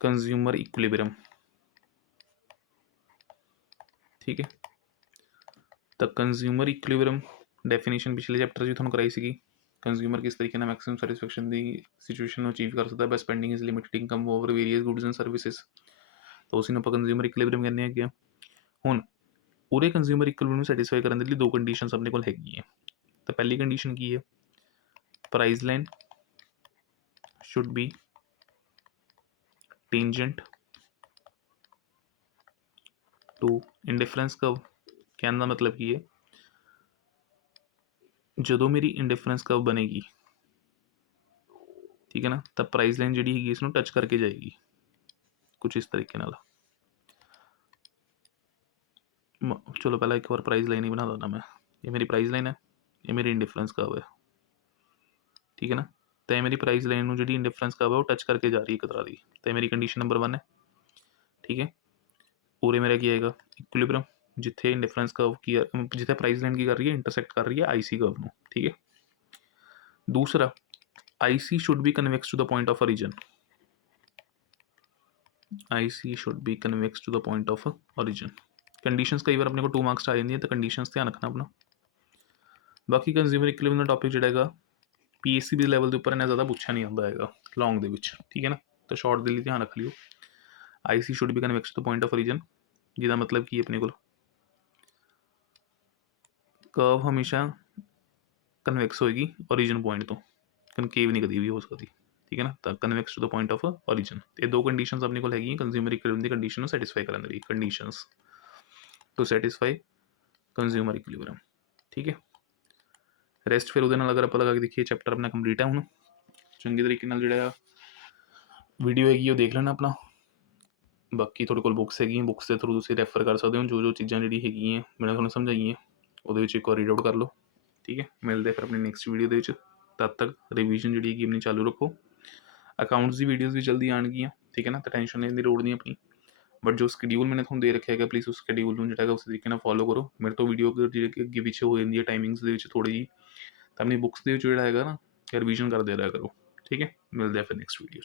कंज्यूमर इक्विलिब्रियम, ठीक है। तो कंज्यूमर इक्विलिब्रियम डेफिनेशन पिछले चैप्टर भी थोड़ा कराई सी, कंज्यूमर किस तरीके ना मैक्सिमम सैटिस्फैक्शन की सिचुएशन अचीव कर सकता है by spending is limited income over various goods and services, तो उसी ਆਪਾਂ कंज्यूमर इक्विलिब्रियम कहने हैं क्या। ਹੁਣ पूरे कंज्यूमर इक्विलिब्रियम सैटिस्फाई करने के लिए 2 कंडीशंस अपने को हैगी है। तो पहली कंडीशन की है, price line should be tangent to indifference curve. कहने का मतलब की है, जो मेरी इंडिफरेंस कर्व बनेगी, ठीक है ना, तब प्राइस लाइन जी है इसमें टच करके जाएगी कुछ इस तरीके नाल। चलो पहले एक बार प्राइस लाइन ही बना देना मैं, ये मेरी प्राइस लाइन है, ये मेरी इंडिफरेंस कर्व है, ठीक है ना। तो ये मेरी प्राइस लाइन में जी इंडिफरेंस कर्व है वो टच करके जा रही है कतरा दी, तो मेरी कंडीशन नंबर 1 है, ठीक है। पूरे मेरा की आएगा इक्विलिब्रियम, जिथे इंडिफरेंस कर्व की जिथे प्राइस लाइन की कर रही है इंटरसेक्ट कर रही है आईसी कर्व में, ठीक है। दूसरा, IC should be convex to the point of origin, IC should be convex to the point of origin. Conditions कई बार अपने को 2 मार्क्स आ जाती है, तो कंडीशंस ध्यान रखना अपना। बाकी कंज्यूमर इक्विलिब्रियम का टॉपिक जोड़ा है PSCB लैवल के उपर इन्ना ज़्यादा पूछा नहीं आता है लॉन्ग के, ठीक है ना। तो शॉर्ट के लिए ध्यान रख लियो, IC should be convex to the point of origin, जिसका मतलब की अपने को कर्व हमेशा कन्वेक्स होएगी ओरिजिन पॉइंट तो, कनकेव नहीं कभी भी हो सकती, ठीक है ना। तो convex to the point of origin, ये 2 कंडीशंस अपने को हैगी कंज्यूमर इक्विलिब्रियम की कंडीशन को सैटिस्फाई करने की, conditions to satisfy consumer equilibrium, ठीक है। रेस्ट फिर उहदे नाल अगर आप लगा के देखिए चैप्टर अपना कंप्लीट है, हुण चंगे तरीके नाल जिहड़ा वीडियो हैगी वो देख लेना अपना। बाकी थोड़े कोल बुक्स हैगी, बुक्स के थ्रू तुम रैफर कर सकते हो, जो चीज़ां जी हैगी मैंने तुहानूं समझाई वो एक बार रीड आउट कर लो, ठीक है। मिलते फिर अपनी नेक्स्ट वीडियो के, तब तक रिवीजन जी अपनी चालू रखो। अकाउंट्स की वीडियोज़ भी जल्दी आएगियाँ, ठीक है ना, तो टेंशन लेने की लोड़ नहीं अपनी। बट जो स्कड्यूल मैंने थोड़ा दे रखा है प्लीज़ उस स्कड्यूल में जो उस तरीके ना फॉलो करो। मेरे तो वीडियो अगे पिछे हो जाती है टाइमिंग्स थोड़ी जी, तो अपनी बुक्स के जो है ना रिवीजन कर दे रहा करो, ठीक है। मिलते हैं फिर नेक्स्ट वीडियो।